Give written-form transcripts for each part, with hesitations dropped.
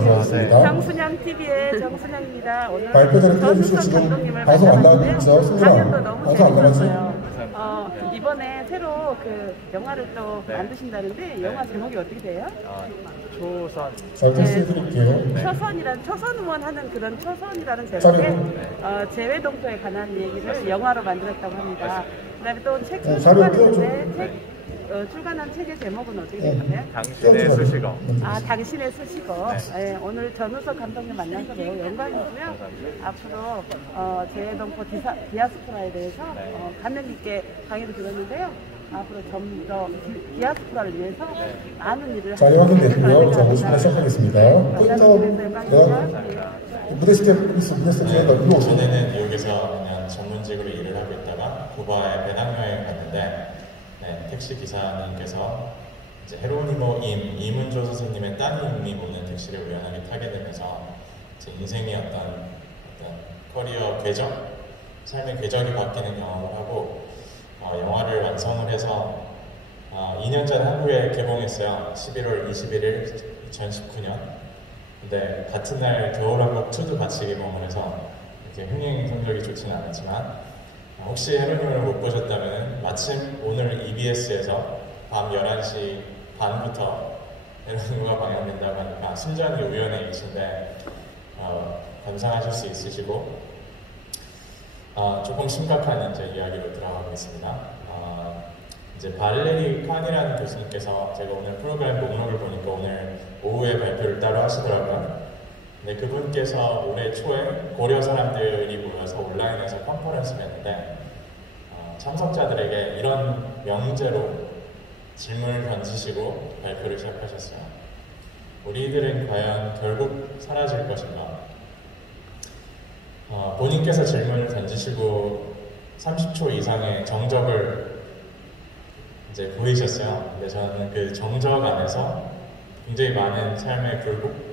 감사합니다. 정순영 TV의 정순영입니다. 오늘 발표 전에 띄워주시고 지금 방송 안 나왔죠? 강연도 너무 방송 안 나왔죠? 재밌었어요. 이번에 새로 그 영화를 또 만드신다는데 영화 제목이 어떻게 돼요? 초선. 잘 테스트해드릴게요. 초선원 하는 그런 초선이라는 제목의 재외동포에 관한 얘기를 영화로 만들었다고 합니다. 그다음에 또 책 출간했는데 출간한 책의 제목은 어떻게 되나요? 당신의 수식어. 당신의 수식어. 네, 오늘 전우석 감독님 만나서 매우 영광이고요. 앞으로 재외동포 디아스포라에 대해서 감명 깊게 강의를 들었는데요. 앞으로 좀 더 디아스포라를 위해서 많은 일을 자리 확인됐고요. 자, 50분 시작하겠습니다. 무대 스텝 전에는 미국에서 그냥 전문직으로 일을 하고 있다가 쿠바에 배낭여행 갔는데 택시 기사님께서 이제 헤로니모 이문조 선생님의 따님이 오는 택시를 우연하게 타게 되면서 제 인생의 어떤 커리어 궤적, 삶의 궤적이 바뀌는 경험을 하고 영화를 완성을 해서 2년 전에 한국에 개봉했어요. 11월 21일 2019년. 근데 같은 날 겨울왕국2도 같이 개봉을 해서 이렇게 흥행 성적이 좋지는 않았지만 혹시 헤로님을 못 보셨다면 마침 오늘 EBS에서 밤 11시 반부터 헤로님과 방영된다고 하니까 심장이 우연의 일치인데 감상하실 수 있으시고 조금 심각한 이제 이야기로 들어가겠습니다. 이제 발레리 칸이라는 교수님께서 제가 오늘 프로그램 목록을 보니까 오늘 오후에 발표를 따로 하시더라고요. 근데 그분께서 올해 초에 고려 사람들이 모여서 온라인에서 컨퍼런스를 했는데 참석자들에게 이런 명제로 질문을 던지시고 발표를 시작하셨어요. 우리들은 과연 결국 사라질 것인가? 본인께서 질문을 던지시고 30초 이상의 정적을 이제 보이셨어요. 근데 저는 그 정적 안에서 굉장히 많은 삶의 굴곡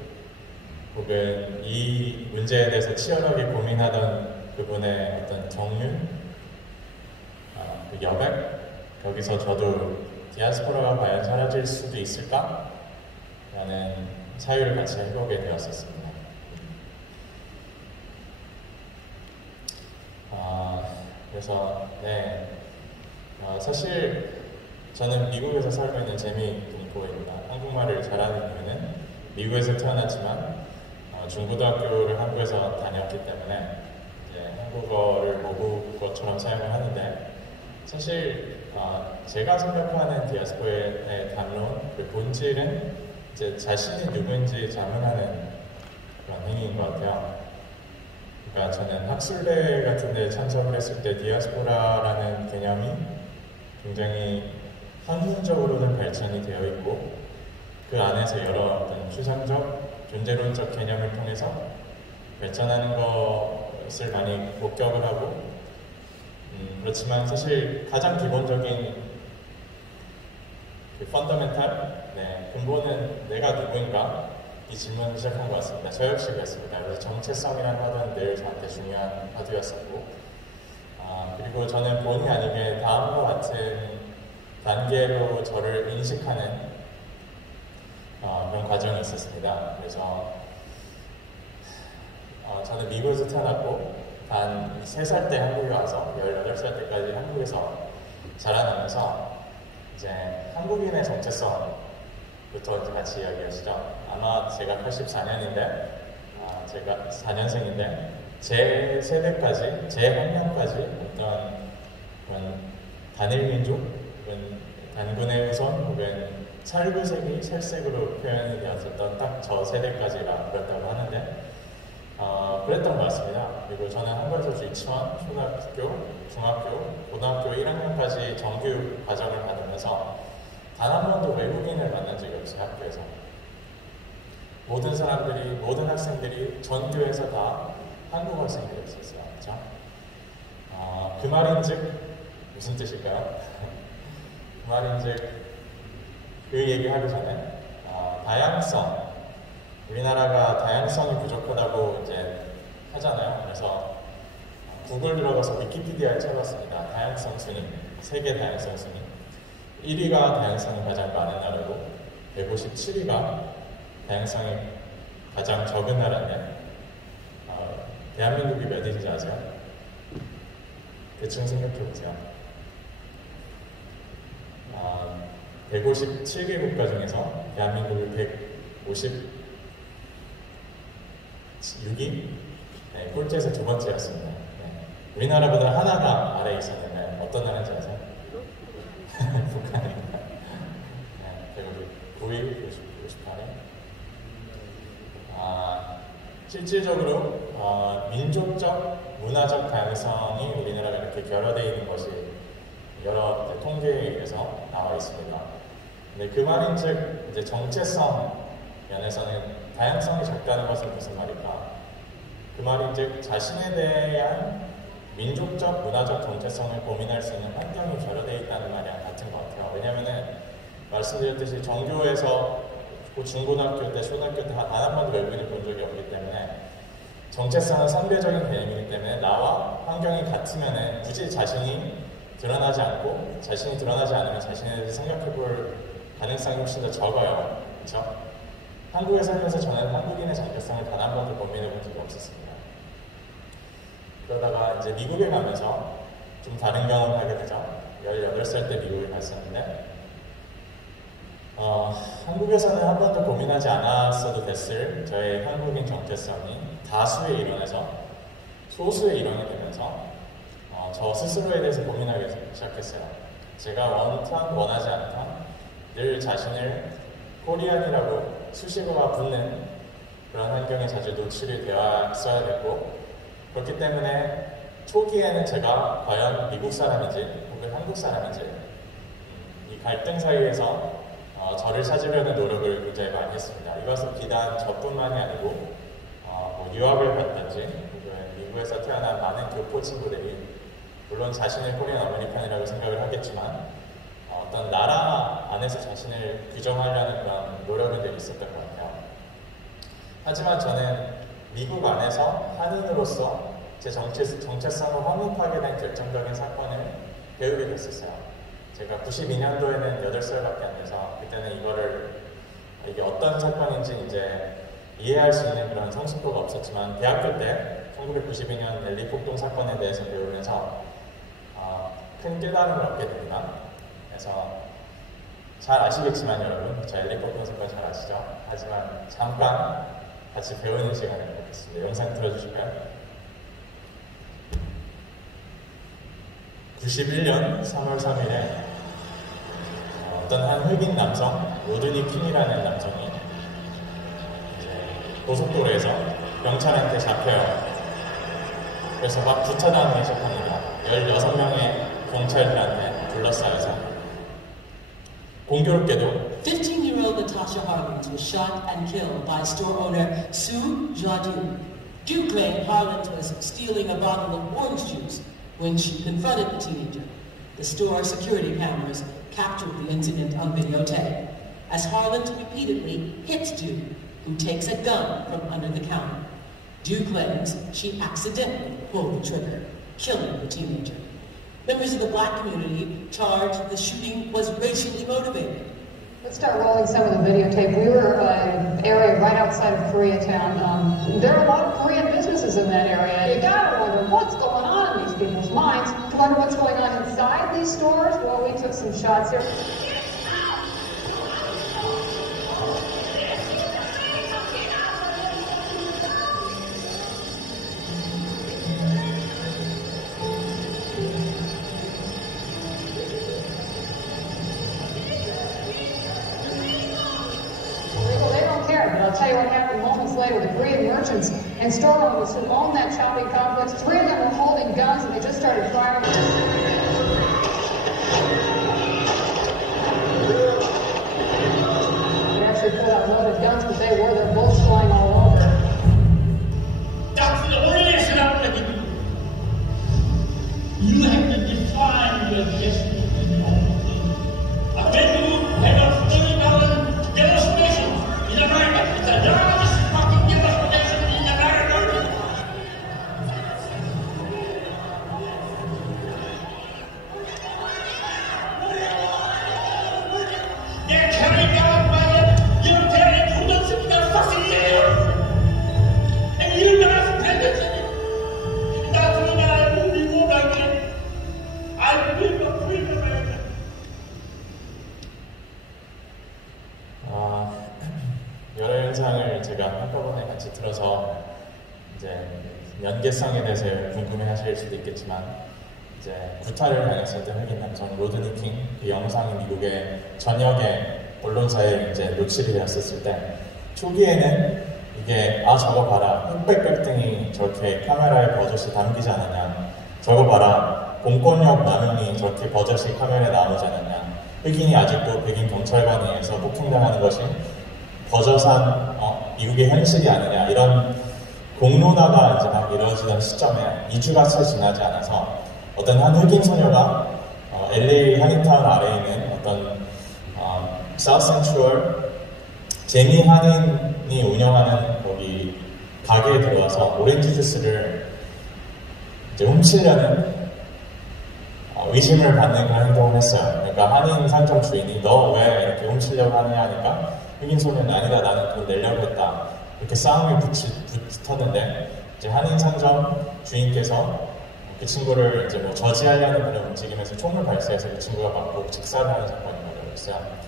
혹은 이 문제에 대해서 치열하게 고민하던 그분의 어떤 경륜, 그 여백, 거기서 저도 디아스포라가 과연 사라질 수도 있을까? 라는 사유를 같이 해보게 되었었습니다. 그래서 사실 저는 미국에서 살고 있는 재미있고입니다. 한국말을 잘하는 이유는 미국에서 태어났지만 중고등학교를 한국에서 다녔기 때문에 이제 한국어를 모국어처럼 사용을 하는데 사실 제가 생각하는 디아스포라의 담론, 그 본질은 이제 자신이 누구인지 자문하는 그런 행위인 것 같아요. 그러니까 저는 학술대회 같은 데 참석을 했을 때 디아스포라라는 개념이 굉장히 학문적으로는 발전이 되어 있고 그 안에서 여러 어떤 추상적, 존재론적 개념을 통해서 발전하는 것을 많이 목격을 하고 그렇지만 사실 가장 기본적인 그 펀더멘탈, 근본은 내가 누구인가? 이 질문을 시작한 것 같습니다. 저 역시 그랬습니다. 그래서 정체성이라는 화두는 늘 저한테 중요한 화두였었고 그리고 저는 본의 아니게 다음과 같은 단계로 저를 인식하는 그런 과정이 있었습니다. 그래서 저는 미국에서 태어났고 한 3살 때 한국에 와서 18살 때까지 한국에서 자라나면서 이제 한국인의 정체성부터 이제 같이 이야기하시죠. 아마 제가 84년인데 제가 4년생인데 제 세대까지, 제 학년까지 어떤 그런 단일민족 혹은 단군의 후손 혹은 살구색이 살색으로 표현이 되었었던 딱 저 세대까지라 그랬다고 하는데 그랬던 것 같습니다. 그리고 저는 한국에서 유치원, 초등학교, 중학교, 고등학교 1학년까지 정규 과정을 받으면서 단 한 번도 외국인을 만난 적이 없어요. 학교에서 모든 사람들이, 모든 학생들이 전교에서 다 한국 학생들이었어요. 그렇죠? 그 말인즉 무슨 뜻일까요? 그 말인즉 그 얘기하기 전에 다양성, 우리나라가 다양성이 부족하다고 이제 하잖아요. 그래서 구글 들어가서 위키피디아에 찾았습니다. 다양성 순위, 세계 다양성 순위 1위가 다양성이 가장 많은 나라고 157위가 다양성이 가장 적은 나라인데 대한민국이 몇 위인지 아세요? 대충 생각해보세요. 157개 국가 중에서 대한민국이 156위? 네, 꼴찌에서 두 번째였습니다. 네. 우리나라보다 하나가 아래에 있었는데 어떤 나라인지 아세요? 북한입니다. 네, 9위, 58위. 실질적으로 민족적, 문화적 다양성이 우리나라가 이렇게 결여되어 있는 것이 여러 통계에 의해서 나와 있습니다. 근데 그 말인즉 이제 정체성 면에서는 다양성이 적다는 것은 무슨 말일까? 그 말인즉 자신에 대한 민족적, 문화적 정체성을 고민할 수 있는 환경이 결여되어 있다는 말이랑 같은 것 같아요. 왜냐하면은 말씀드렸듯이 정교에서 중고등학교 때, 초등학교 때 단 한 번도 외국인을 본 적이 없기 때문에 정체성은 상대적인 개념이기 때문에 나와 환경이 같으면은 굳이 자신이 드러나지 않고 자신이 드러나지 않으면 자신에 대해서 생각해 볼 가능성이 훨씬 더 적어요. 그렇죠? 한국에 살면서 저는 한국인의 정체성을 단 한 번도 고민해 본 적이 없었습니다. 그러다가 이제 미국에 가면서 좀 다른 경험을 하게 되죠. 18살 때 미국에 갔었는데 한국에서는 한 번도 고민하지 않았어도 됐을 저의 한국인 정체성이 다수에 일어나서 소수에 일어나게 되면서 저 스스로에 대해서 고민하기 시작했어요. 제가 원하지 않던 늘 자신을 코리안이라고 수식어가 붙는 그런 환경에 자주 노출이 되었어야 됐고, 그렇기 때문에 초기에는 제가 과연 미국 사람인지 혹은 한국 사람인지 이 갈등 사이에서 저를 찾으려는 노력을 굉장히 많이 했습니다. 이것은 비단 저뿐만이 아니고 뭐 유학을 갔든지 혹은 미국에서 태어난 많은 교포 친구들이 물론 자신을 코리안 아메리칸이라고 생각을 하겠지만 어떤 나라 안에서 자신을 규정하려는 그런 노력은 늘 있었던 것 같아요. 하지만 저는 미국 안에서 한인으로서 제 정체성을 확립하게 된 결정적인 사건을 배우게 됐었어요. 제가 92년도에는 8살밖에 안 돼서 그때는 이게 어떤 사건인지 이제 이해할 수 있는 그런 성숙도가 없었지만 대학교 때 1992년 LA 폭동 사건에 대해서 배우면서 큰 깨달음을 얻게 됩니다. 그래서 잘 아시겠지만 여러분, 저 LA 폭동 사건 잘 아시죠? 하지만 잠깐 같이 배우는 시간을 갖겠습니다. 영상 틀어주실까요? 91년 3월 3일에 어떤 한 흑인 남성, 로드니 킹이라는 남성이 고속도로에서 경찰한테 잡혀요. 그래서 막 주차당하기 시작합니다. 16명의 경찰들한테 둘러싸여서 공교롭게도 15-year-old Natasha Harland was shot and killed by store owner Sue Jadu. Dew claimed Harland was stealing a bottle of orange juice when she confronted the teenager. The store security cameras captured the incident on videotape as Harland repeatedly hits Dew, who takes a gun from under the counter. Dew claims she accidentally pulled the trigger, killing the teenager. Members of the black community charged the shooting was racially motivated. Let's start rolling some of the videotape. We were in an area right outside of Koreatown. There are a lot of Korean businesses in that area. You gotta wonder what's going on in these people's minds. To wonder what's going on inside these stores? Well, we took some shots here. I'll tell you what happened moments later. The Korean merchants and store owners who owned that shopping complex, 3 of them were holding guns and they just started firing. They actually pulled out loaded guns, but they were their bullets flying all over. That's the only lesson I'm going to give you. You have to define your destiny. I've been to have a 30,000 demonstration in America. It's the largest fucking demonstration in America. 강의를 제가 한꺼번에 같이 들어서 이제 연계성에 대해서 궁금해하실 수도 있겠지만 이제 구타를 당했었던 흑인 남성 로드니 킹 그 영상이 미국의 전역의 언론사에 이제 노출이 되었었을 때 초기에는 이게 저거 봐라 흑백 갈등이 저렇게 카메라에 버젓이 담기지 않느냐 저거 봐라 공권력 남용이 저렇게 버젓이 카메라에 나오지 않느냐 흑인이 아직도 백인 경찰관에 의해서 폭행당하는 것이 버젓한 미국의 현실이 아니냐 이런 공론화가 이제 막 이루어지던 시점에 2주가 채 지나지 않아서 어떤 한 흑인 소녀가 LA 한인타운 아래에 있는 어떤 사우스 센트럴 제미 한인이 운영하는 거기 가게에 들어와서 오렌지 주스를 이제 훔치려는 의심을 받는 그런 행동을 했어요. 그러니까 한인 상점 주인이 너 왜 이렇게 훔치려고 하느냐 하니까 흑인 소녀는 아니다 나는 돈 내려고 했다 이렇게 싸움이 붙었는데 이제 한인 상점 주인께서 그 친구를 이제 뭐 저지하려는 그런 움직임에서 총을 발사해서 그 친구가 맞고 직사를 하는 사건이 벌어졌어요.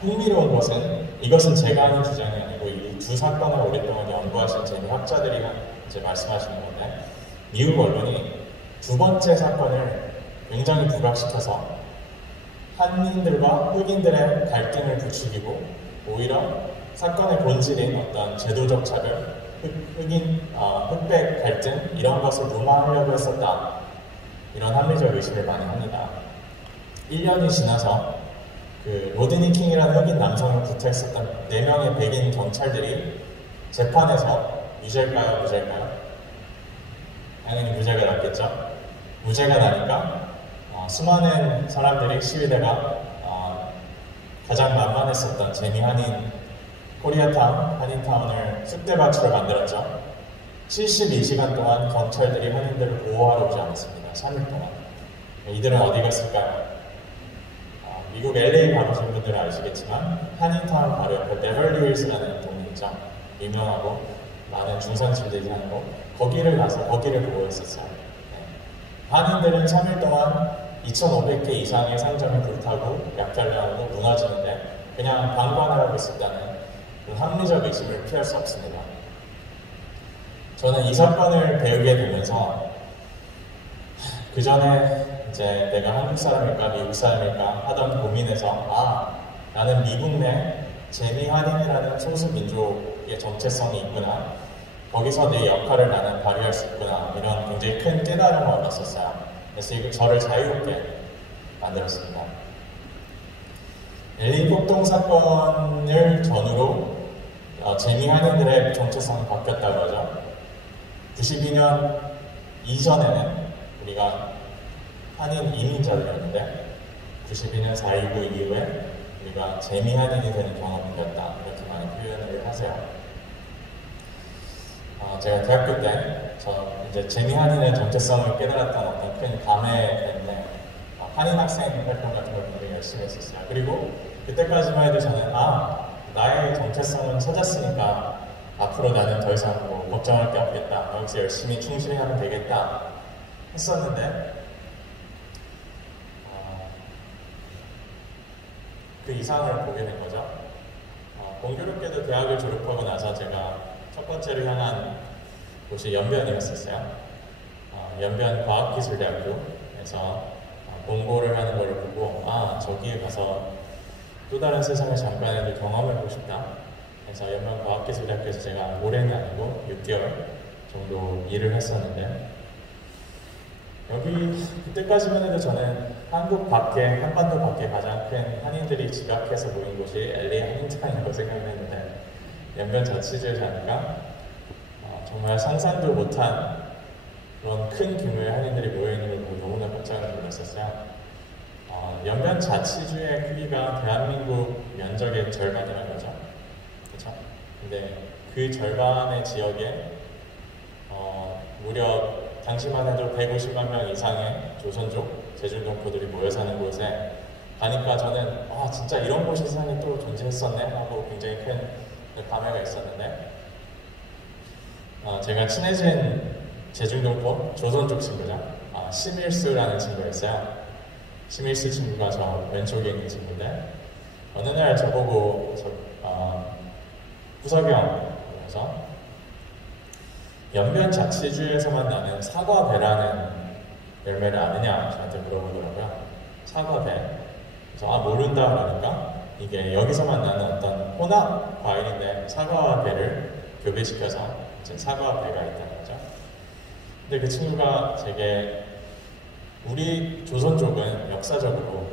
흥미로운 것은 이것은 제가 하는 주장이 아니고 이 두 사건을 오랫동안 연구하신 재미학자들이 이제 말씀하시는 건데 미국 언론이 두 번째 사건을 굉장히 부각시켜서 한인들과 흑인들의 갈등을 부추기고 오히려 사건의 본질인 어떤 제도적 차별, 흑백 갈등 이런 것을 무마하려고 했었다. 이런 합리적 의심을 많이 합니다. 1년이 지나서 그 로드니 킹이라는 흑인 남성을 구타했었던 4명의 백인 경찰들이 재판에서 유죄일까요? 무죄일까요? 당연히 무죄가 났겠죠. 무죄가 나니까 수많은 사람들이 시위대가 가장 만만했었던 제미 한인 코리아타운, 한인타운을 쑥대밭으로 만들었죠. 72시간 동안 경찰들이 한인들을 보호하러 오지 않았습니다. 3일 동안. 이들은 어디 갔을까요? 미국 LA 가보신 분들은 아시겠지만 한인타운 바로 옆에 베벌리힐스라는 동네 있죠. 유명하고 많은 중산층들이 사는 곳. 거기를 가서 거기를 보호했었어요. 한인들은 3일 동안 2,500개 이상의 상점이 불타고 약탈당하고 무너지는데 그냥 방관하고 있었다는 그 합리적 의심을 피할 수 없습니다. 저는 이 사건을 배우게 되면서 그 전에 이제 내가 한국 사람일까 미국 사람일까 하던 고민에서 나는 미국 내 제미 한인이라는 소수 민족의 정체성이 있구나. 거기서 내 역할을 나는 발휘할 수 있구나. 이런 굉장히 큰 깨달음을 얻었었어요. 그래서 이거 저를 자유롭게 만들었습니다. LA 폭동 사건을 전후로 제미 한인들의 정체성이 바뀌었다고 하죠. 92년 이전에는 우리가 한인 이민자들이었는데 92년 4.19 이후에 우리가 제미 한인이 되는 경험이 되었다. 이렇게 많이 표현을 하세요. 제가 대학교 때 이제 제미 한인의 정체성을 깨달았던 어떤 큰 감회 때문에 한인 학생 활동 같은 걸 굉장히 열심히 했었어요. 그리고 그때까지만 해도 저는 나의 정체성은 찾았으니까 앞으로 나는 더 이상 뭐 걱정할 게 없겠다. 여기서 열심히 충실하면 되겠다 했었는데 그 이상을 보게 된 거죠. 공교롭게도 대학을 졸업하고 나서 제가 첫 번째로 향한 곳이 연변이었었어요. 연변 과학기술대학교에서 공부를 하는 걸 보고 저기에 가서 또 다른 세상을 잠깐이라도 경험해보고 싶다. 그래서 연변 과학기술대학교에서 제가 올해는 아니고 6개월 정도 일을 했었는데 여기 그때까지만 해도 저는 한국 밖에, 한반도 밖에 가장 큰 한인들이 집약해서 모인 곳이 LA 한인타운이라고 생각했는데 연변 자치주에 가니까 정말 상상도 못한 그런 큰 규모의 한인들이 모여있는 걸 보고 너무나 깜짝 놀랐었어요. 연변 자치주의 크기가 대한민국 면적의 절반이라는 거죠. 그렇죠? 근데 그 절반의 지역에 무려 당시만 해도 150만 명 이상의 조선족, 제주동포들이 모여 사는 곳에 가니까 저는 진짜 이런 곳이 세상에 또 존재했었네 하고 굉장히 큰 감회가 있었는데 제가 친해진 제주동포, 조선족 친구죠. 심일수라는 친구가 있어요. 심일수 친구가 저 왼쪽에 있는 친구인데 어느 날 저보고 추석이형에서 연변 자치주에서만 나는 사과배라는 열매를 아느냐 저한테 물어보더라고요. 사과배. 그래서 모른다 그러니까 이게 여기서만 나는 어떤 혼합 과일인데 사과와 배를 교배시켜서 이제 사과배가 있다는 거죠. 근데 그 친구가 제게 우리 조선 쪽은 역사적으로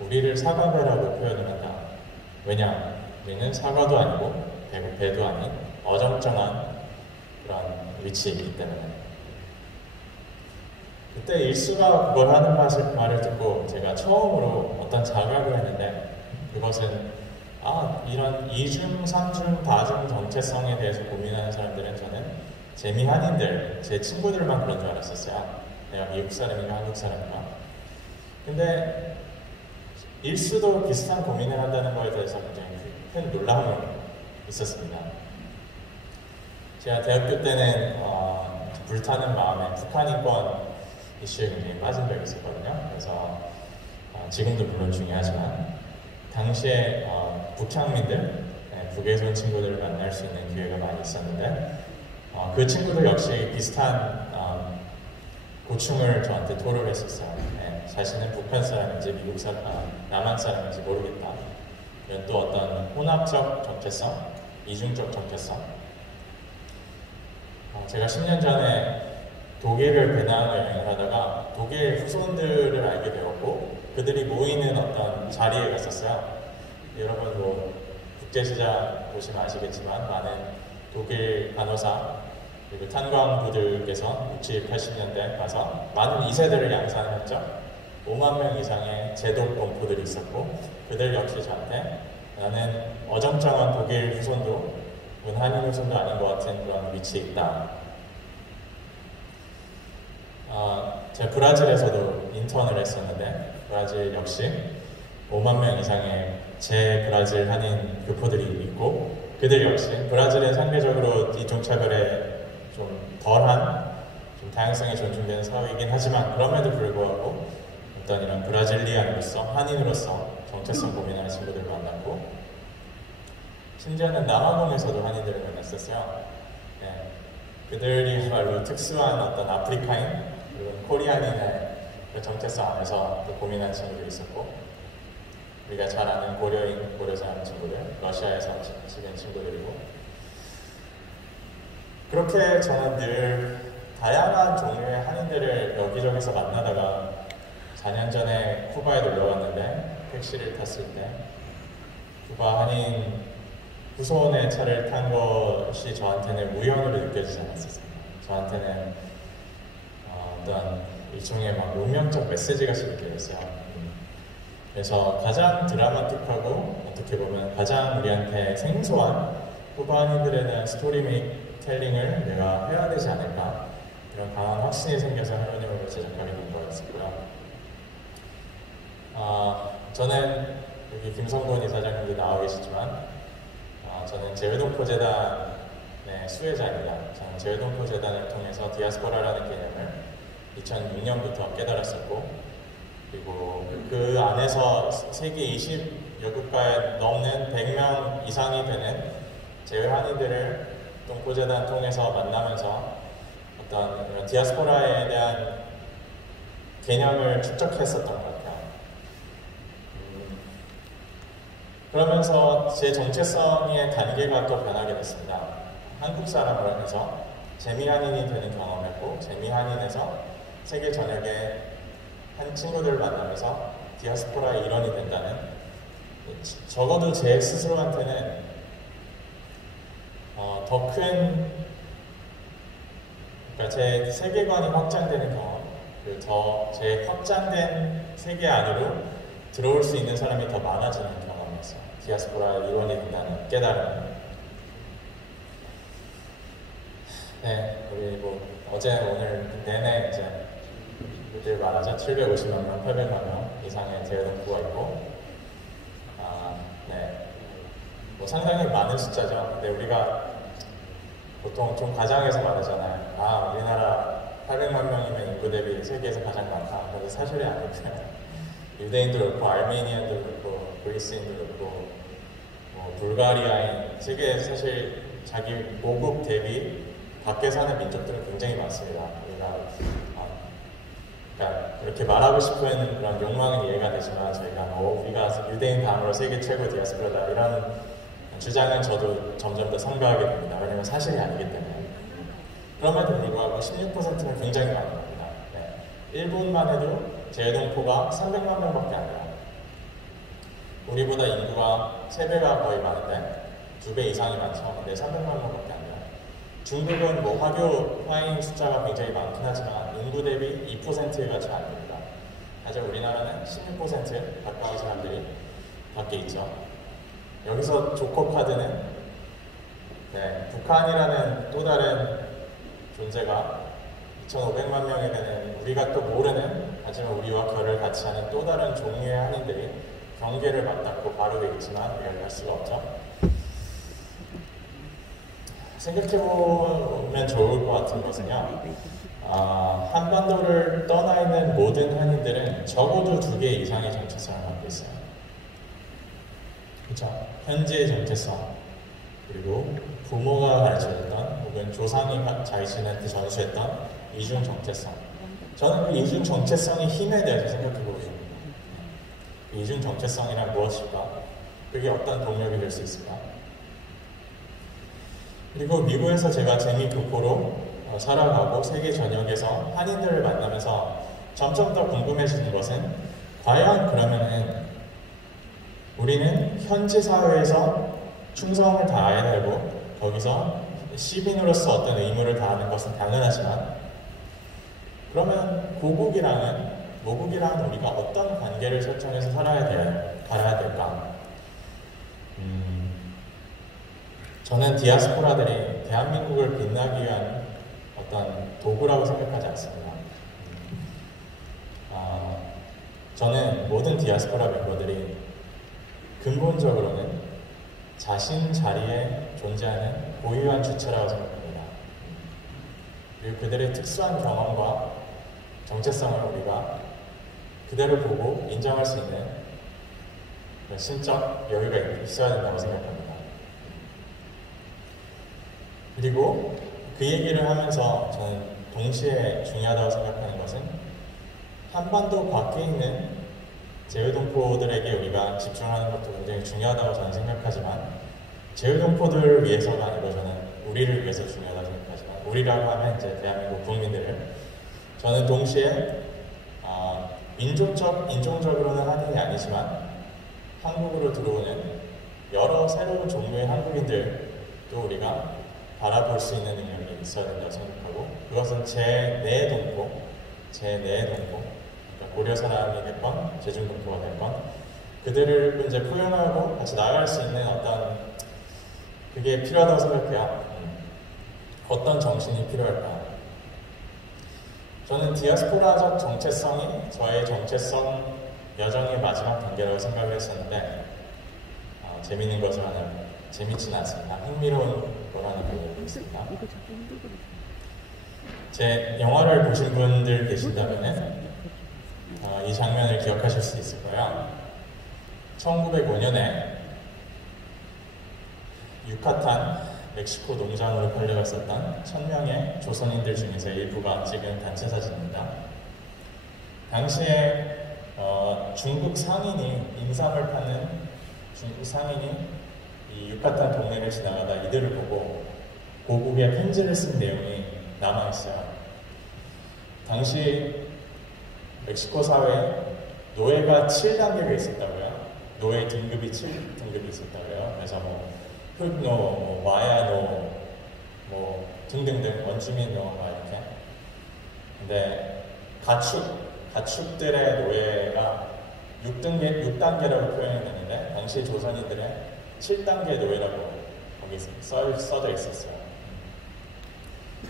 우리를 사과배라고 표현을 한다. 왜냐? 우리는 사과도 아니고 배도 아닌 어정쩡한 그런 위치에 있기 때문에. 그때 일수가 그걸 하는 말을 듣고 제가 처음으로 어떤 자각을 했는데 그것은 이런 이중, 삼중, 다중 정체성에 대해서 고민하는 사람들은 저는 제 미한인들, 제 친구들만 그런 줄 알았었어요. 내가 미국 사람인가 한국 사람인가. 근데 일수도 비슷한 고민을 한다는 거에 대해서 굉장히 큰 놀람이 있었습니다. 제가 대학교 때는 불타는 마음에 북한인권 이슈에 굉장히 빠진 적이 있었거든요. 그래서 지금도 물론 중요하지만 당시에 북향민들, 북에서 온 친구들을 만날 수 있는 기회가 많이 있었는데 그 친구들 역시 비슷한 고충을 저한테 토로를 했었어요. 자신은 북한 사람인지 미국 사람, 남한 사람인지 모르겠다. 이런 또 어떤 혼합적 정체성, 이중적 정체성. 제가 10년 전에 독일을 배낭 여행을 하다가 독일 후손들을 알게 되었고 그들이 모이는 어떤 자리에 갔었어요. 여러분 뭐 국제시장 보시면 아시겠지만 많은 독일 간호사 그리고 탄광부들께서 60, 80년대 가서 많은 2세들을 양산을 했죠. 5만 명 이상의 제독 동포들이 있었고 그들 역시 저한테 나는 어정쩡한 독일 후손도 한인 후손도 아닌 것 같은 그런 위치에 있다. 제가 브라질에서도 인턴을 했었는데 브라질 역시 5만 명 이상의 제 브라질 한인 교포들이 있고 그들 역시 브라질은 상대적으로 이종차별에 좀 덜한 좀 다양성이 존중되는 사회이긴 하지만 그럼에도 불구하고 어떤 이런 브라질리안으로서 한인으로서 정체성 고민하는 친구들을 만났고 심지어는 남아공에서도 한인들을 만났었어요. 네. 그들이야말로 특수한 어떤 아프리카인 그리고 코리안인의 그 정체성 안에서 또 고민하는 친구들이 있었고 우리가 잘 아는 고려인, 고려사람 친구들, 러시아에서 지낸 친구들이고 그렇게 저는 늘 다양한 종류의 한인들을 여기저기서 만나다가 4년 전에 쿠바에 놀러 왔는데 택시를 탔을 때 쿠바 한인 후손의 차를 탄 것이 저한테는 우연으로 느껴지지 않았었습니다. 저한테는 어떤 일종의 막 운명적 메시지같이 느껴졌어요. 그래서 가장 드라마틱하고 어떻게 보면 가장 우리한테 생소한 쿠바 한인들에 대한 스토리텔링을 내가 해야 되지 않을까 이런 강한 확신이 생겨서 하루님을 제작하게 된 거였었고요. 저는 여기 김성곤 이사장님도 나와 계시지만 저는 재외동포재단의 수혜자입니다. 저는 재외동포재단을 통해서 디아스포라라는 개념을 2006년부터 깨달았었고 그리고 그 안에서 세계 20여 국가에 넘는 100명 이상이 되는 재외한인들을 동포재단 통해서 만나면서 어떤 이런 디아스포라에 대한 개념을 축적했었던 것 같아요. 그러면서 제 정체성의 단계가 또 변하게 됐습니다. 한국 사람으로 해서 재미한인이 되는 경험했고 재미한인에서 세계 전역에 한 친구들을 만나면서 디아스포라의 일원이 된다는 적어도 제 스스로한테는 더 큰 그러니까 제 세계관이 확장되는 경험 그리고 더 제 확장된 세계 안으로 들어올 수 있는 사람이 더 많아지는 경험이었어요. 디아스포라의 일원이 된다는 깨달음. 네, 우리 뭐 어제 오늘 내내 이제 우리들 말하자 750만 명, 800만 명 이상의 재외동포가 있고, 네, 뭐 상당히 많은 숫자죠. 근데 우리가 보통 좀 과장해서 말하잖아요. 우리나라 800만 명이면 인구 대비 세계에서 가장 많다. 근데 사실이 아니고요. 유대인도 그렇고, 아르메니안도 그렇고, 그리스인도 그렇고, 뭐 불가리아인 세계 사실 자기 모국 대비 밖에 사는 민족들은 굉장히 많습니다. 그러니까 이렇게 말하고 싶은 그런 욕망은 이해가 되지만 저희가 우리가 유대인 다음으로 세계 최고 디아스포라다 이런 주장은 저도 점점 더 삼가하게 됩니다. 왜냐하면 사실이 아니기 때문에. 그럼에도 불구하고 16%는 굉장히 많은 겁니다. 네. 일본만 해도 제외동포가 300만 명밖에 안 돼요. 우리보다 인구가 3배가 거의 많은데 2배 이상이 많죠. 근데 300만 명밖에 안 돼요. 중국은 화교파인 숫자가 굉장히 많긴 하지만 인구 대비 2%가 채 안 됩니다. 하지만 우리나라는 16% 가까운 사람들이 밖에 있죠. 여기서 조커 카드는 북한이라는 또 다른 존재가 2,500만 명이면 우리가 또 모르는 하지만 우리와 결을 같이 하는 또 다른 종류의 한인들이 경계를 맞닿고 바로 있지만 우리가 갈 수가 없죠. 생각해보면 좋을 것 같은 것은요, 한반도를 떠나 있는 모든 한인들은 적어도 2개 이상의 정체성을 갖고 있어요. 그렇죠? 현지의 정체성, 그리고 부모가 가르쳐줬던 혹은 조상이 자신한테 전수했던 이중 정체성. 저는 그 이중 정체성의 힘에 대해서 생각해보고 있습니다. 이중 정체성이란 무엇일까? 그게 어떤 동력이 될 수 있을까? 그리고 미국에서 제가 재미교포로 살아가고 세계 전역에서 한인들을 만나면서 점점 더 궁금해지는 것은 과연 그러면은 우리는 현지 사회에서 충성을 다해야 되고 거기서 시민으로서 어떤 의무를 다하는 것은 당연하지만 그러면 모국이랑은 우리가 어떤 관계를 설정해서 살아야 될까? 저는 디아스포라들이 대한민국을 빛나기 위한 어떤 도구라고 생각하지 않습니다. 저는 모든 디아스포라 멤버들이 근본적으로는 자신 자리에 존재하는 고유한 주체라고 생각합니다. 그리고 그들의 특수한 경험과 정체성을 우리가 그대로 보고 인정할 수 있는 심적 여유가 있어야 된다고 생각합니다. 그리고 그 얘기를 하면서 저는 동시에 중요하다고 생각하는 것은 한반도 밖에 있는 제외동포들에게 우리가 집중하는 것도 굉장히 중요하다고 저는 생각하지만 제외동포들을 위해서가 아니고 저는 우리를 위해서 중요하다고 생각하지만 우리라고 하면 이제 대한민국 국민들을 저는 동시에 인종적으로는 한인이 아니지만 한국으로 들어오는 여러 새로운 종류의 한국인들도 우리가 바라볼 수 있는 능력이 있어야 된다고 생각하고 그것은 제 내의 동포, 그러니까 고려 사람이 됐건 제중동포가 됐건 그들을 이제 표현하고 같이 나아갈 수 있는 어떤 그게 필요하다고 생각해요. 어떤 정신이 필요할까? 저는 디아스포라적 정체성이 저의 정체성 여정의 마지막 단계라고 생각을 했었는데 재밌는 것을 하는 재밌진 않습니다. 흥미로운 거라는 걸 있습니다. 제 영화를 보신 분들 계신다면 이 장면을 기억하실 수 있을 거예요. 1905년에 유카탄 멕시코 농장으로 팔려갔었던 1000명의 조선인들 중에서 일부가 찍은 단체 사진입니다. 당시에 중국 상인이 인삼을 파는 중국 상인이 이 유카탄 동네를 지나가다 이들을 보고 고국에 편지를 쓴 내용이 남아있어요. 당시 멕시코 사회에 노예가 7단계가 있었다고요. 노예 등급이 7등급이 있었다고요. 그래서 흑노, 마야노, 등등등 원주민노 이렇게. 근데 가축들의 노예가 6단계라고 표현했는데 당시 조선인들의 7단계 노예라고 거기 써져 있었어요.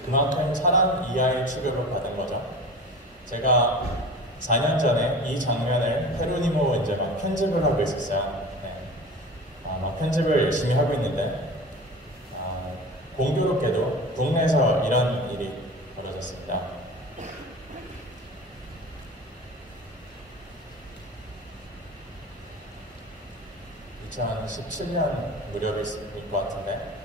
그만큼 사람 이하의 취급을 받은 거죠. 제가 4년 전에 이 장면을 헤로니모 이제 막 편집을 하고 있었어요. 막 편집을 열심히 하고 있는데 공교롭게도 동네에서 이런 일이 벌어졌습니다. 2017년 무렵일 것 같은데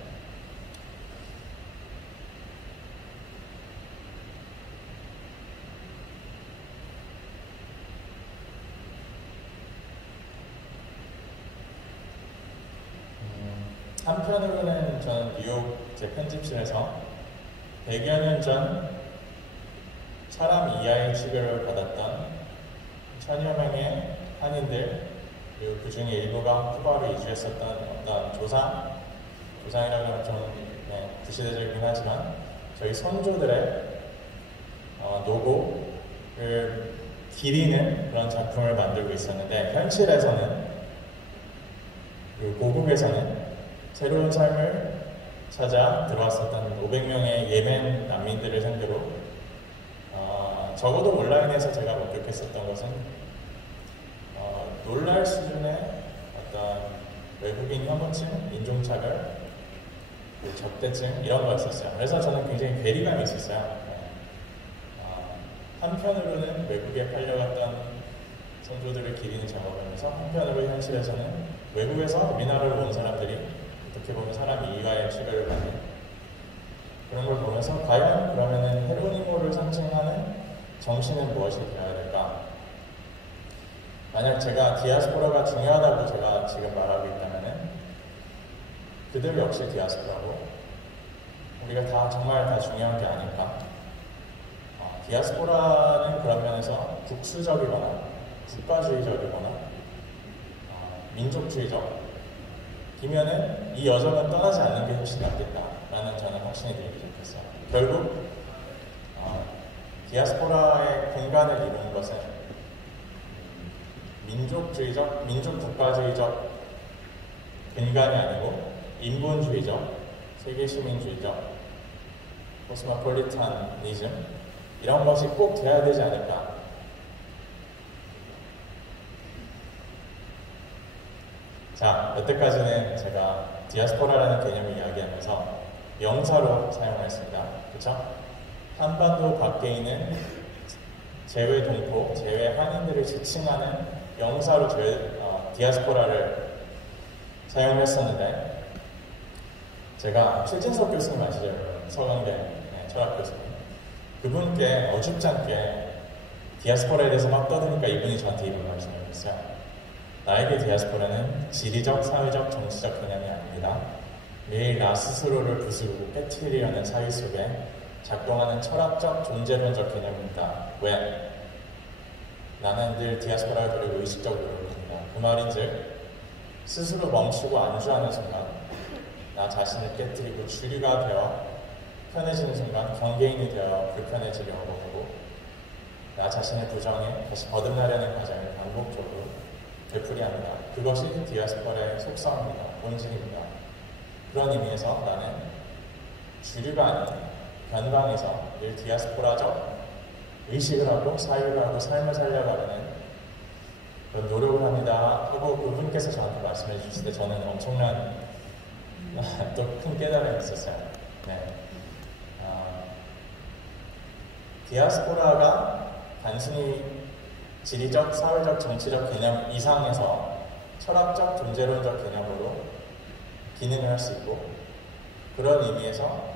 한편으로는 저는 뉴욕 제 편집실에서 100여 년 전 사람 이하의 취급을 받았던 1000여 명의 한인들, 그리고 그 중에 일부가 쿠바로 이주했었던 어떤 조상이라고 하면 좀 구시대적이긴 하지만 저희 선조들의 노고를 기리는 그런 작품을 만들고 있었는데, 현실에서는 그 고국에서는 새로운 삶을 찾아 들어왔었던 500명의 예멘 난민들을 상대로 적어도 온라인에서 제가 목격했었던 것은 놀랄 수준의 어떤 외국인 혐오증, 인종차별, 적대증 이런 거였었어요. 그래서 저는 굉장히 괴리감이 있었어요. 한편으로는 외국에 팔려갔던 선조들을 기리는 작업을 하면서 한편으로 현실에서는 외국에서 우리나라로 온 사람들이 어떻게 보면 사람 이하의 취급을 받는 그런 걸 보면서 과연 그러면은 헤로니모를 상징하는 정신은 무엇이 되어야 될까? 만약 제가 디아스포라가 중요하다고 제가 지금 말하고 있다면은 그들 역시 디아스포라고 우리가 다 정말 다 중요한 게 아닐까? 디아스포라는 그런 면에서 국수적이거나 국가주의적이거나 민족주의적 이면은 이 여정은 떠나지 않는 게 훨씬 낫겠다라는 저는 확신이 들기 시작했어요. 결국 디아스포라의 근간을 이루는 것은 민족주의적, 민족국가주의적 근간이 아니고 인본주의적, 세계시민주의적, 코스모폴리탄니즘 이런 것이 꼭 돼야 되지 않을까. 자, 여태까지는 제가 디아스포라라는 개념을 이야기하면서 명사로 사용했습니다. 그렇죠? 한반도 밖에 있는 재외 동포, 재외 한인들을 지칭하는 명사로 디아스포라를 사용했었는데 제가 최진석 교수님 아시죠? 서강대 철학 교수님. 그분께 어줍지 않게 디아스포라에 대해서 막 떠드니까 이분이 저한테 이런 말씀을 했어요. 나에게 디아스포라는 지리적, 사회적, 정치적 개념이 아닙니다. 매일 나 스스로를 부수고 깨트리려는 사회 속에 작동하는 철학적, 존재론적 개념입니다. 왜? 나는 늘 디아스포라를 버리고 의식적으로 노력합니다. 그 말인즉 스스로 멈추고 안주하는 순간 나 자신을 깨트리고 주류가 되어 편해지는 순간 경계인이 되어 불편해지려고 하고 나 자신의 부정에 다시 거듭나려는 과정을 반복적으로 되풀이합니다. 그것이 디아스포라의 속성입니다. 본질입니다. 그런 의미에서 나는 주류가 아닌 변방에서 늘 디아스포라적 의식을 하고 사유를 하고 삶을 살려가려는 그런 노력을 합니다 하고 그분께서 저한테 말씀해 주실 때 저는 엄청난 또 큰 깨달음이 있었어요. 네. 디아스포라가 단순히 지리적, 사회적, 정치적 개념 이상에서 철학적, 존재론적 개념으로 기능을 할 수 있고 그런 의미에서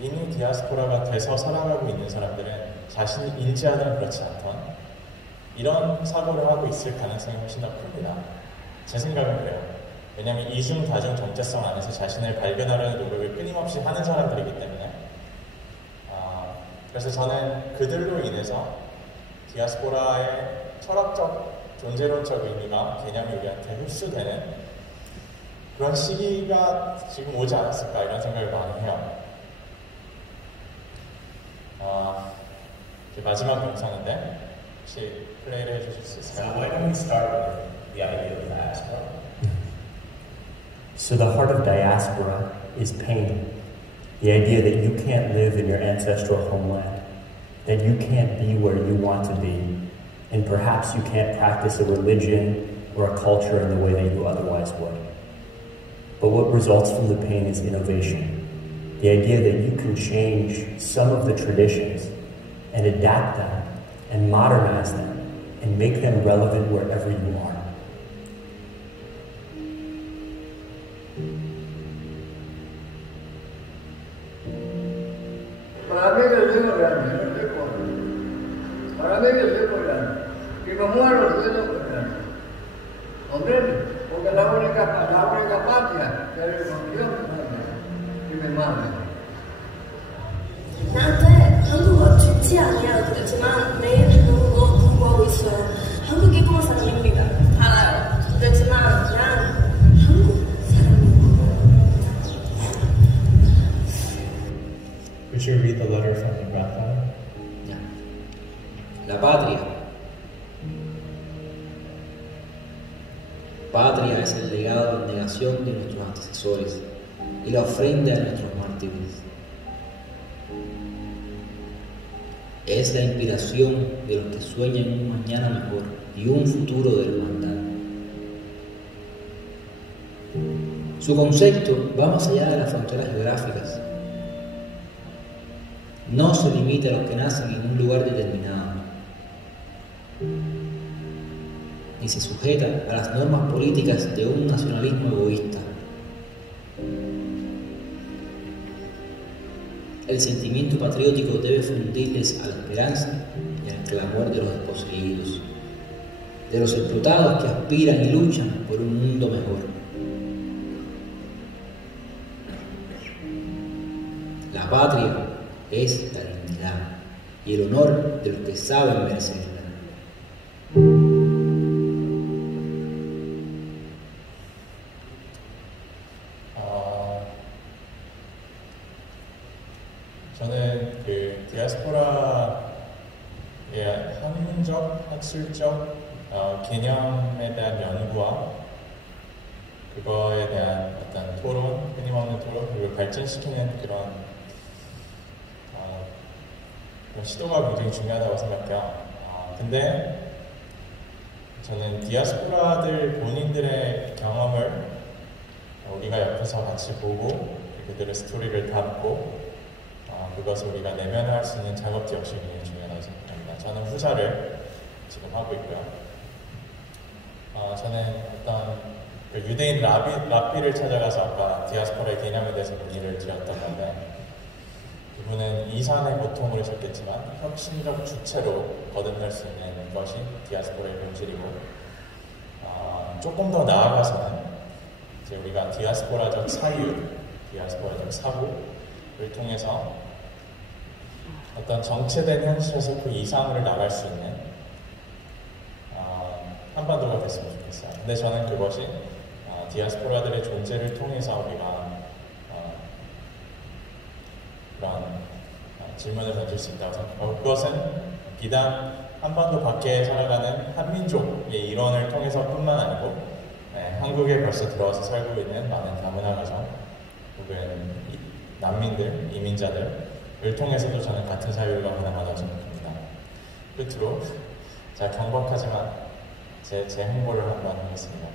이미 디아스포라가 돼서 살아가고 있는 사람들은 자신이 인지하든 그렇지 않던 이런 사고를 하고 있을 가능성이 훨씬 더 큽니다. 제 생각은 그래요. 왜냐하면 이중, 다중 정체성 안에서 자신을 발견하려는 노력을 끊임없이 하는 사람들이기 때문에 그래서 저는 그들로 인해서 디아스포라의 철학적, 존재론적 의미가 개념이 우리한테 흡수되는 그런 시기가 지금 오지 않았을까 이런 생각을 많이 해요. 마지막 영상인데 혹시 플레이를 해주실 수 있을까요? So why don't we start with the idea of diaspora? So the heart of diaspora is pain. The idea that you can't live in your ancestral homeland, that you can't be where you want to be, and perhaps you can't practice a religion or a culture in the way that you otherwise would. But what results from the pain is innovation. The idea that you can change some of the traditions and adapt them and modernize them and make them relevant wherever you are. Para mí el Diego grande, no sé cuándo. Para mí el Diego grande. Y me muero el Diego grande. ¿Comprende? Porque la única patria que reconoció y me manda. 나한테 한국어 좋지 않냐 그랬지만 매일 한국어 공부하고 있어요. 한국에 꿈을 산 이유입니다. 알아요. 그렇지만 난 한국 사람입니다. Would you read the letter from the grandfather? La patria. Patria es el legado de abnegación de nuestros antecesores y la ofrenda de nuestros mártires. Es la inspiración de los que sueñan un mañana mejor y un futuro de hermandad. Su concepto va más allá de las fronteras geográficas. No se limita a los que nacen en un lugar determinado, ni se sujeta a las normas políticas de un nacionalismo egoísta. El sentimiento patriótico debe fundirles a la esperanza y al clamor de los desposeídos, de los explotados que aspiran y luchan por un mundo mejor. La patria es la dignidad y el honor de los que saben merecerla. 저는 그 디아스포라의 학문적, 학술적 개념에 대한 연구와 그거에 대한 어떤 토론, 끊임없는 토론, 그리고 발전시키는 그런 시도가 굉장히 중요하다고 생각해요. 근데 저는 디아스포라들 본인들의 경험을 우리가 옆에서 같이 보고 그들의 스토리를 담고 그것을 우리가 내면화할 수 있는 작업도 역시 굉장히 중요하다고 생각합니다. 저는 후자를 지금 하고 있고요. 저는 어떤 유대인 라비를 찾아가서 아까 디아스포라의 개념에 대해서 문의를 드렸던 건데 그분은 이산의 고통을 겪겠지만 혁신적 주체로 거듭날 수 있는 것이 디아스포라의 본질이고 조금 더 나아가서는 이제 우리가 디아스포라적 사유, 디아스포라적 사고를 통해서 어떤 정체된 현실에서 그 이상으로 나갈 수 있는 한반도가 됐으면 좋겠어요. 근데 저는 그것이 디아스포라들의 존재를 통해서 우리가 그런 질문을 던질 수 있다고 생각하고 그것은 비단 한반도 밖에 살아가는 한민족의 일원을 통해서뿐만 아니고 한국에 벌써 들어와서 살고 있는 많은 다문화 가정 혹은 난민들, 이민자들을 통해서도 저는 같은 사유가 가능하다고 생각합니다. 끝으로 제가 경박하지만 제 홍보를 한번 하겠습니다.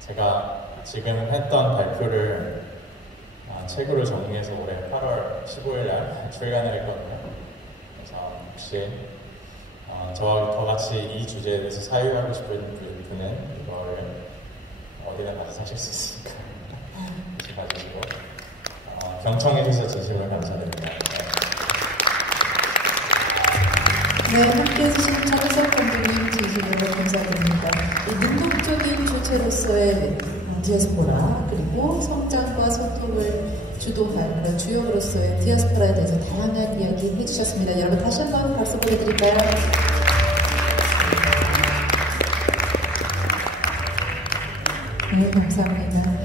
제가 지금 했던 발표를 책으로 정리해서 올해 8월 15일날 출간을 했거든요. 그래서 혹시 저와 더 같이 이 주제에 대해서 사유하고 싶은 분은 이거를 어디나 가서 사실 수 있으니까 가지고 경청해주셔서 진심으로 감사드립니다. 네, 함께 해주신 차근석 감독님 진심으로 감사드립니다. 이 능동적인 주체로서의 디아스포라 그리고 성장과 소통을 주도할 그런 주역으로서의 디아스포라에 대해서 다양한 이야기 해주셨습니다. 여러분 다시 한번 박수 보내드릴까요? 네, 감사합니다.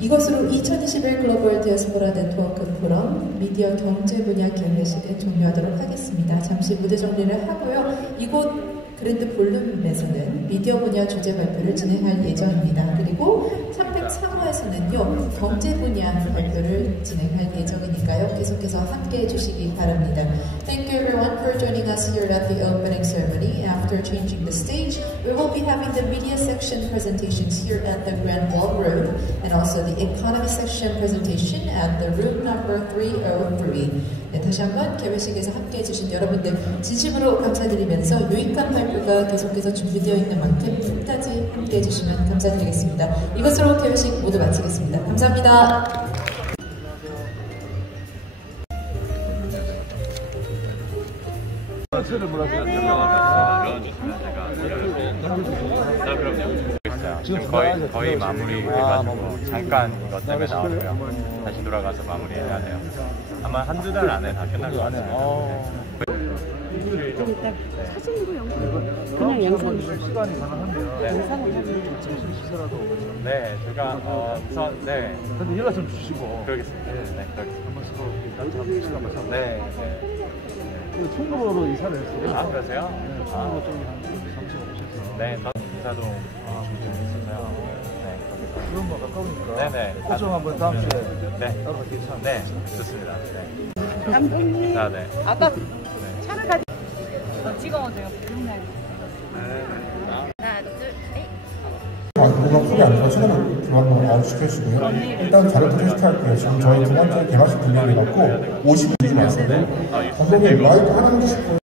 이것으로 2021 글로벌 디아스포라 네트워크 포럼 미디어 경제 분야 개회식을 종료하도록 하겠습니다. 잠시 무대 정리를 하고요. 이곳 그랜드 볼룸에서는 미디어 분야 주제 발표를 진행할 예정입니다. 그리고 303 3부에서는요 경제 분야 발표를 진행할 예정이니까요 계속해서 함께 해주시기 바랍니다. Thank you everyone for joining us here at the opening ceremony. After changing the stage, we will be having the media section presentations here at the Grand Ballroom and also the economy section presentation at the room number 303. 네, 다시 한번 개회식에서 함께 해주신 여러분들 진심으로 감사드리면서 유익한 발표가 계속해서 준비되어 있는 만큼 끝까지 함께 해주시면 감사드리겠습니다. 이것으로 개회식 모두 마치겠습니다. 감사합니다. 지금 거의 마무리해가지고 잠깐 이것 때문에 나오고요. 다시 돌아가서 마무리해야 돼요. 아마 한두 달 안에 다 끝날 것 같습니다. 좀 이따 사진으로 그냥 영상 시간이 가능하면 영상을 하면 네, 제가 우선 네. 근데 연락 좀 주시고. 그러겠습니다. 네, 그러겠습니다. 한번 서로 일단 시간 맞춰서. 네. 총무로 이사를 했어요. 아, 그러세요? 네, 총무로 쪽에 한 3층 오셔서. 네, 저 인사동 있어서요. 네, 거기서. 그런 거 가까우니까. 네네. 호정 한번 다음 주에. 네. 나도 괜찮아요. 네, 좋습니다. 네. 감독님. 아, 네. 아까 차를 가지고 찍어오세요. 하나, 둘, 셋. 물론 크게 아니라 시간을 불안을 아웃시켜주시고요. 일단 자료 프레스트 할게요. 지금 저희 두 번째 개막식 분량이 갖고 50분이 왔어요. 감독님 마이크 하나 주실 거예요.